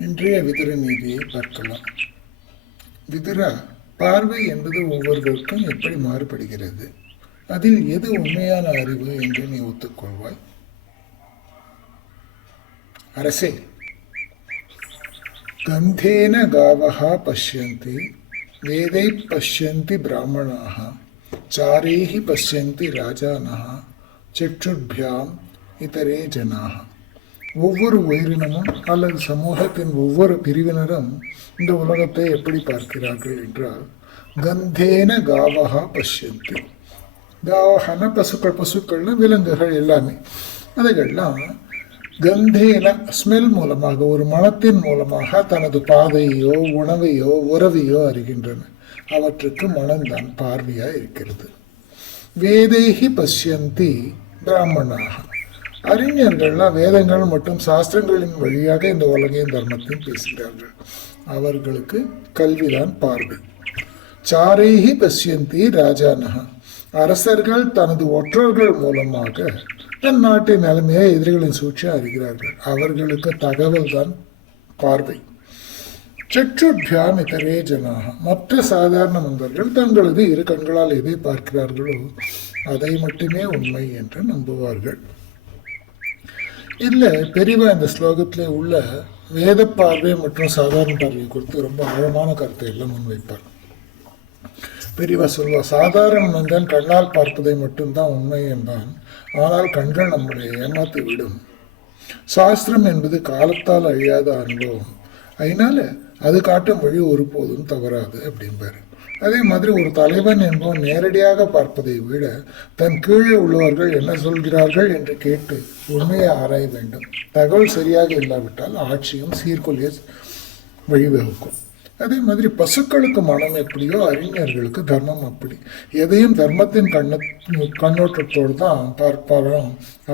இன்றைய விதுர நீதியை பார்க்கலாம். விதுரா, பார்வை என்பது ஒவ்வொருவருக்கும் எப்படி மாறுபடுகிறது? அதில் எது உண்மையான அறிவு என்று நீ ஒத்துக்கொள்வாய்? அரசே, கந்தேன காவஹா பஷ்யந்தி, வேதை பஷ்யந்தி பிராமணாக, சாரேஹி பஷ்யந்தி ராஜானஹ, சற்றுர்பியாம் இதரே ஜனாக. ஒவ்வொரு உயிரினமும் அல்லது சமூகத்தின் ஒவ்வொரு பிரிவினரும் இந்த உலகத்தை எப்படி பார்க்கிறார்கள் என்றால், கந்தேன காவஹா பஷ்யந்தி. காவஹான பசுக்கள்னா விலங்குகள் எல்லாமே. அதுகள்லாம் கந்தேன ஸ்மெல் மூலமாக, ஒரு மனத்தின் மூலமாக தனது பாதையோ உணவையோ உறவையோ அறிகின்றன. அவற்றுக்கு மனம்தான் பார்வையாக இருக்கிறது. வேதைஹி பஷ்யந்தி பிராமணாக. அறிஞர்கள்லாம் வேதங்கள் மற்றும் சாஸ்திரங்களின் வழியாக இந்த உலகையும் தர்மத்தையும் பேசுகிறார்கள். அவர்களுக்கு கல்விதான் பார்வை. சாரேஹி பஷ்யந்தி ராஜானஹா. அரசர்கள் தனது ஒற்றர்கள் மூலமாக தன் நாட்டின் நிலைமையை எதிரிகளின் சூழ்ச்சியை அறிகிறார்கள். அவர்களுக்கு தகவல் தான் பார்வை. சற்றுபியாம் இதரே ஜனாக. மற்ற சாதாரண மனிதர்கள் தங்களது இரு கண்களால் எதை பார்க்கிறார்களோ அதை மட்டுமே உண்மை என்று நம்புவார்கள். இல்லை, பெரியவா இந்த ஸ்லோகத்தில் உள்ள வேத பார்வை மற்றும் சாதாரண பார்வை குறித்து ரொம்ப ஆழமான கருத்தை எல்லாம் முன்வைப்பார். பெரியவா சொல்வார், சாதாரண மனிதன் கண்ணால் பார்ப்பதை மட்டும்தான் உண்மை என்பான். ஆனால் கண்கள் நம்முடைய ஏமாற்றி விடும். சாஸ்திரம் என்பது காலத்தால் அழியாத அனுபவம். அதனால அது காட்டும் வழி ஒருபோதும் தவறாது அப்படின்பாரு. அதே மாதிரி ஒரு தலைவன் என்பவன் நேரடியாக பார்ப்பதை விட தன் கீழே உள்ளவர்கள் என்ன சொல்கிறார்கள் என்று கேட்டு உண்மையை ஆராய வேண்டும். தகவல் சரியாக இல்லாவிட்டால் ஆட்சியும் சீர்கொள்ளிய வழிவகுக்கும். அதே மாதிரி பசுக்களுக்கு மனம் எப்படியோ அறிஞர்களுக்கு தர்மம் அப்படி. எதையும் தர்மத்தின் கண்ணோட்டத்தோடு தான் பார்ப்பாரோ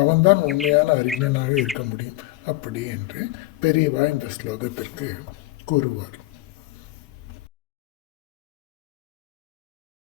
அவன்தான் உண்மையான அறிஞனாக இருக்க முடியும். அப்படி என்று பெரியவா இந்த ஸ்லோகத்திற்கு கூறுவார்.